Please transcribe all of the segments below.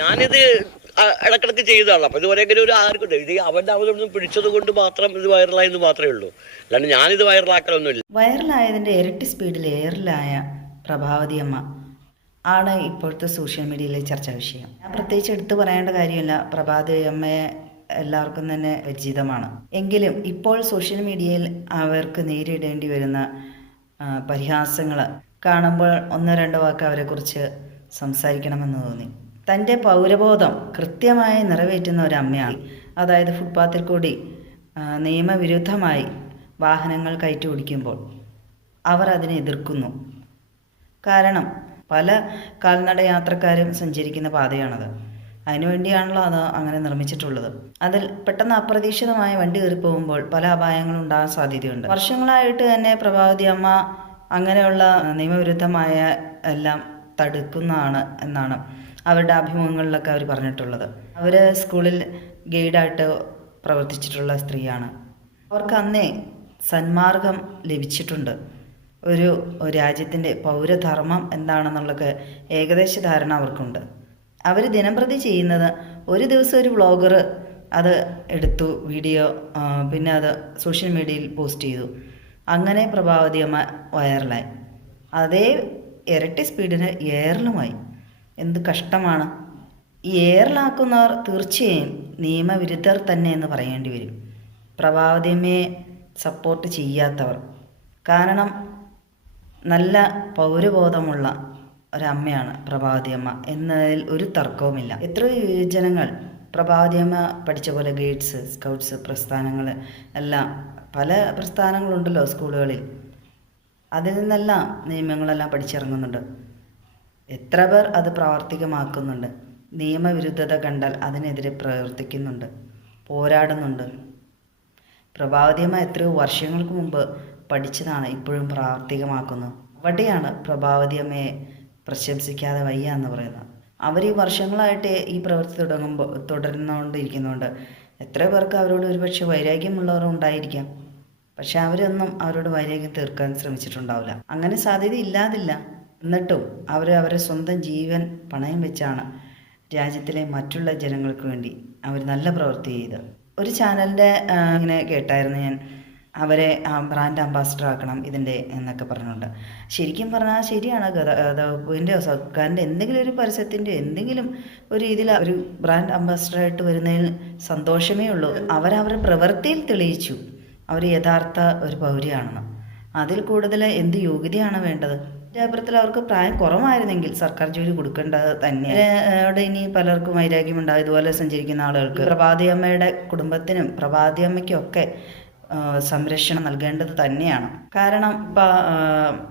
ഞാനിത് ഇടക്കിടക്ക് ചെയ്തതാണ്. അപ്പൊ ഇതുവരെ ഒരു ആർക്കുണ്ട് ഇത് അവന്റെ അവനൊന്നും പിടിച്ചത് കൊണ്ട് മാത്രം ഇത് വൈറലായെന്ന് മാത്രമേ ഉള്ളൂ. അല്ലാണ്ട് ഞാനിത് വൈറലാക്കലൊന്നുമില്ല വൈറലായതിന്റെ ഇരട്ടി സ്പീഡിൽ എയറിലായ പ്രഭാവതി അമ്മ ആണ് ഇപ്പോഴത്തെ സോഷ്യൽ മീഡിയയിലെ ചർച്ചാ വിഷയം. ഞാൻ പ്രത്യേകിച്ച് എടുത്തു പറയേണ്ട കാര്യമില്ല. പ്രഭാതി അമ്മയെ എല്ലാവർക്കും തന്നെ പരിചിതമാണ്. എങ്കിലും ഇപ്പോൾ സോഷ്യൽ മീഡിയയിൽ അവർക്ക് നേരിടേണ്ടി വരുന്ന പരിഹാസങ്ങൾ കാണുമ്പോൾ ഒന്നോ രണ്ടോ വാക്ക് അവരെക്കുറിച്ച് സംസാരിക്കണമെന്ന് തോന്നി. തന്റെ പൗരബോധം കൃത്യമായി നിറവേറ്റുന്ന ഒരു അമ്മയാണ് അതായത് ഫുട്പാത്തിൽ കൂടി നിയമവിരുദ്ധമായി വാഹനങ്ങൾ കയറ്റി ഓടിക്കുമ്പോൾ അവർ അതിനെ എതിർക്കുന്നു. കാരണം പല കാൽനട യാത്രക്കാരും സഞ്ചരിക്കുന്ന പാതയാണത്. അതിനുവേണ്ടിയാണല്ലോ അത് അങ്ങനെ നിർമ്മിച്ചിട്ടുള്ളത്. അതിൽ പെട്ടെന്ന് അപ്രതീക്ഷിതമായ വണ്ടി കയറി പോകുമ്പോൾ പല അപായങ്ങളും ഉണ്ടാകാൻ സാധ്യതയുണ്ട്. വർഷങ്ങളായിട്ട് തന്നെ പ്രഭാവതി അമ്മ അങ്ങനെയുള്ള നിയമവിരുദ്ധമായ എല്ലാം തടുക്കുന്നതാണ് എന്നാണ് അവരുടെ അഭിമുഖങ്ങളിലൊക്കെ അവർ പറഞ്ഞിട്ടുള്ളത്. അവർ സ്കൂളിൽ ഗൈഡായിട്ട് പ്രവർത്തിച്ചിട്ടുള്ള സ്ത്രീയാണ്. അവർക്ക് അന്നേ സന്മാർഗം ലഭിച്ചിട്ടുണ്ട്. ഒരു രാജ്യത്തിന്റെ പൗരധർമ്മം എന്താണെന്നുള്ളൊക്കെ ഏകദേശ ധാരണ അവർക്കുണ്ട്. അവർ ദിനംപ്രതി ചെയ്യുന്നത് ഒരു ദിവസം ഒരു വ്ളോഗർ അത് എടുത്തു വീഡിയോ പിന്നെ അത് സോഷ്യൽ മീഡിയയിൽ പോസ്റ്റ് ചെയ്തു. അങ്ങനെ പ്രഭാവതിയമ്മ വൈറലായി. അതേ ഇരട്ടി സ്പീഡിന് എയറിലുമായി. എന്ത് കഷ്ടമാണ്. ഈ ഏറിലാക്കുന്നവർ തീർച്ചയായും നിയമവിരുദ്ധർ തന്നെ എന്ന് പറയേണ്ടി വരും. പ്രഭാവതിയമ്മയെ സപ്പോർട്ട് ചെയ്യാത്തവർ. കാരണം നല്ല പൗരബോധമുള്ള ഒരമ്മയാണ് പ്രഭാവതിയമ്മ എന്നതിൽ ഒരു തർക്കവുമില്ല. എത്രയോ യുവജനങ്ങൾ പ്രഭാവതിയമ്മ പഠിച്ച പോലെ ഗൈഡ്സ് സ്കൗട്ട്സ് പ്രസ്ഥാനങ്ങൾ എല്ലാം പല പ്രസ്ഥാനങ്ങളുണ്ടല്ലോ സ്കൂളുകളിൽ. അതിൽ നിന്നെല്ലാം നിയമങ്ങളെല്ലാം പഠിച്ചിറങ്ങുന്നുണ്ട്. എത്ര പേർ അത് പ്രാവർത്തികമാക്കുന്നുണ്ട്? നിയമവിരുദ്ധത കണ്ടാൽ അതിനെതിരെ പ്രവർത്തിക്കുന്നുണ്ട് പോരാടുന്നുണ്ട്. പ്രഭാവതിയമ്മ എത്രയോ വർഷങ്ങൾക്ക് മുമ്പ് പഠിച്ചതാണ് ഇപ്പോഴും പ്രാവർത്തികമാക്കുന്നത്. അവിടെയാണ് പ്രഭാവതിയമ്മയെ പ്രശംസിക്കാതെ വയ്യ എന്ന് പറയുന്നത്. അവർ ഈ വർഷങ്ങളായിട്ട് ഈ പ്രവൃത്തി തുടങ്ങുമ്പോൾ തുടർന്നുകൊണ്ടിരിക്കുന്നുണ്ട്. എത്ര പേർക്ക് അവരോട് ഒരുപക്ഷെ വൈരാഗ്യമുള്ളവരും ഉണ്ടായിരിക്കാം. പക്ഷെ അവരൊന്നും അവരോട് വൈരാഗ്യം തീർക്കാൻ ശ്രമിച്ചിട്ടുണ്ടാവില്ല. അങ്ങനെ സാധ്യത ഇല്ലാതില്ല. എന്നിട്ടും അവർ അവരെ സ്വന്തം ജീവൻ പണയം വെച്ചാണ് രാജ്യത്തിലെ മറ്റുള്ള ജനങ്ങൾക്ക് വേണ്ടി അവർ നല്ല പ്രവൃത്തി ചെയ്ത്. ഒരു ചാനലിന്റെ ഇങ്ങനെ കേട്ടായിരുന്നു ഞാൻ. അവരെ ബ്രാൻഡ് അംബാസഡർ ആക്കണം ഇതിന്റെ എന്നൊക്കെ പറഞ്ഞുകൊണ്ട്. ശരിക്കും പറഞ്ഞാൽ ശരിയാണ് ഗതാഗത വകുപ്പിന്റെ സർക്കാരിന്റെ എന്തെങ്കിലും ഒരു പരസ്യത്തിന്റെ എന്തെങ്കിലും ഒരു രീതിയിൽ ഒരു ബ്രാൻഡ് അംബാസഡറായിട്ട് വരുന്നതിൽ സന്തോഷമേ ഉള്ളൂ. അവരവരുടെ പ്രവൃത്തിയിൽ തെളിയിച്ചു. അവർ യഥാർത്ഥ ഒരു പൗരിയാണെന്ന്. അതിൽ കൂടുതൽ എന്ത് യോഗ്യതയാണ് വേണ്ടത്? അഭിപ്രായത്തിൽ അവർക്ക് പ്രായം കുറവായിരുന്നെങ്കിൽ സർക്കാർ ജോലി കൊടുക്കേണ്ടത് തന്നെ. അവിടെ ഇനി പലർക്കും വൈരാഗ്യമുണ്ടാകും ഇതുപോലെ സഞ്ചരിക്കുന്ന ആളുകൾക്ക് പ്രഭാതിയമ്മയുടെ കുടുംബത്തിനും പ്രഭാതിയമ്മയ്ക്കും ഒക്കെ ആ, സംരക്ഷണം നൽകേണ്ടത് തന്നെയാണ്. കാരണം ഇപ്പം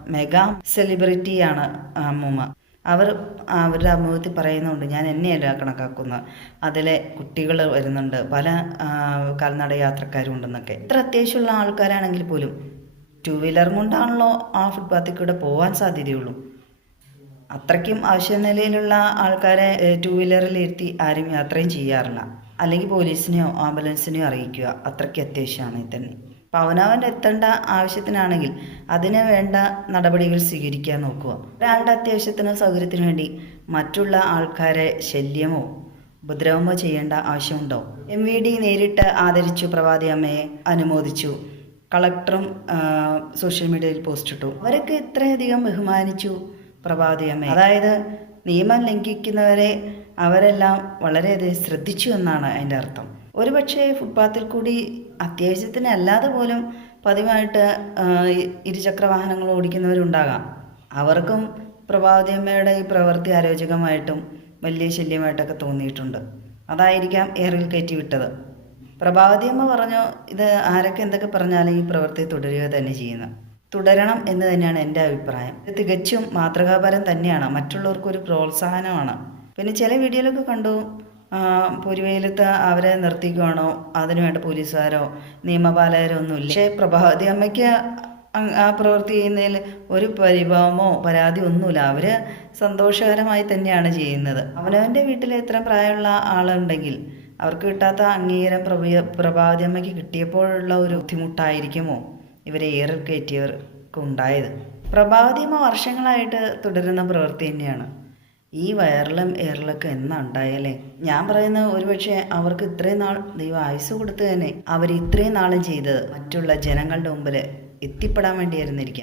മെഗാ സെലിബ്രിറ്റിയാണ് അമ്മൂമ്മ. അവർ അവരുടെ അമ്മൂത്തി പറയുന്നുണ്ട് ഞാൻ എന്നെയല്ല കണക്കാക്കുന്നത്. അതിലെ കുട്ടികൾ വരുന്നുണ്ട്. പല കാൽനട യാത്രക്കാരും ഉണ്ടെന്നൊക്കെ. ഇത്ര അത്യാവശ്യമുള്ള ആൾക്കാരാണെങ്കിൽ പോലും ടു വീലർ കൊണ്ടാണല്ലോ ആ ഫുട്പാത്തിൽ കൂടെ പോകാൻ സാധ്യതയുള്ളൂ. അത്രയ്ക്കും ആവശ്യ നിലയിലുള്ള ആൾക്കാരെ ടു വീലറിൽ ഇരുത്തി ആരും യാത്രയും ചെയ്യാറില്ല. അല്ലെങ്കിൽ പോലീസിനെയോ ആംബുലൻസിനെയോ അറിയിക്കുക. അത്രയ്ക്ക് അത്യാവശ്യമാണ് തന്നെ അപ്പോൾ അവനവന്റെ എത്തേണ്ട ആവശ്യത്തിനാണെങ്കിൽ അതിന് വേണ്ട നടപടികൾ സ്വീകരിക്കാൻ നോക്കുക. ഒരാളുടെ അത്യാവശ്യത്തിന് സൗകര്യത്തിന് വേണ്ടി മറ്റുള്ള ആൾക്കാരെ ശല്യമോ ഉപദ്രവമോ ചെയ്യേണ്ട ആവശ്യമുണ്ടോ? എം വി ഡി നേരിട്ട് ആദരിച്ചു പ്രഭാതി അമ്മയെ അനുമോദിച്ചു. കളക്ടറും സോഷ്യൽ മീഡിയയിൽ പോസ്റ്റ് ഇട്ടു അവരൊക്കെ ഇത്രയധികം ബഹുമാനിച്ചു പ്രഭാതി അമ്മയെ അതായത് നിയമം ലംഘിക്കുന്നവരെ അവരെല്ലാം വളരെയധികം ശ്രദ്ധിച്ചു എന്നാണ് അതിന്റെ അർത്ഥം. ഒരുപക്ഷെ ഫുട്പാത്തിൽ കൂടി അത്യാവശ്യത്തിന് അല്ലാതെ പോലും പതിവായിട്ട് ഇരുചക്ര വാഹനങ്ങൾ ഓടിക്കുന്നവരുണ്ടാകാം. അവർക്കും പ്രഭാതിയമ്മയുടെ ഈ പ്രവൃത്തി അരോചകമായിട്ടും വലിയ ശല്യമായിട്ടൊക്കെ തോന്നിയിട്ടുണ്ട്. അതായിരിക്കാം എയറിൽ കയറ്റി വിട്ടത് പ്രഭാവതിയമ്മ പറഞ്ഞു ഇത് ആരൊക്കെ എന്തൊക്കെ പറഞ്ഞാലും ഈ പ്രവൃത്തി തുടരുക തന്നെ ചെയ്യുന്നത് തുടരണം എന്ന് തന്നെയാണ് എന്റെ അഭിപ്രായം. ഇത് തികച്ചും മാതൃകാപരം തന്നെയാണ്. മറ്റുള്ളവർക്കൊരു പ്രോത്സാഹനമാണ്. പിന്നെ ചില വീഡിയോയിലൊക്കെ കണ്ടു പൊരുവയിലത്ത് അവരെ നിർത്തിക്കുവാണോ അതിനുവേണ്ട പോലീസുകാരോ നിയമപാലകരോ ഒന്നുമില്ല. പക്ഷേ പ്രഭാവതി അമ്മയ്ക്ക് ആ പ്രവൃത്തി ചെയ്യുന്നതിൽ ഒരു പരിഭവമോ പരാതി ഒന്നുമില്ല. അവർ സന്തോഷകരമായി തന്നെയാണ് ചെയ്യുന്നത്. അവനവന്റെ വീട്ടിൽ എത്ര പ്രായമുള്ള ആളുണ്ടെങ്കിൽ അവർക്ക് കിട്ടാത്ത അംഗീകാരം പ്രഭ പ്രഭാതി അമ്മയ്ക്ക് കിട്ടിയപ്പോഴുള്ള ഒരു ബുദ്ധിമുട്ടായിരിക്കുമോ ഇവരെ ഏറെ കയറ്റിയവർക്ക് ഉണ്ടായത് പ്രഭാതിയമ്മ വർഷങ്ങളായിട്ട് തുടരുന്ന പ്രവൃത്തി തന്നെയാണ്. ഈ വയറിലും എയറിലൊക്കെ എന്നാ ഉണ്ടായല്ലേ? ഞാൻ പറയുന്നത് ഒരുപക്ഷെ അവർക്ക് ഇത്രയും നാൾ ദൈവം ആയുസ് കൊടുത്തു തന്നെ അവർ ഇത്രയും നാളും ചെയ്തത് മറ്റുള്ള ജനങ്ങളുടെ മുമ്പിൽ എത്തിപ്പെടാൻ വേണ്ടിയായിരുന്നിരിക്കാം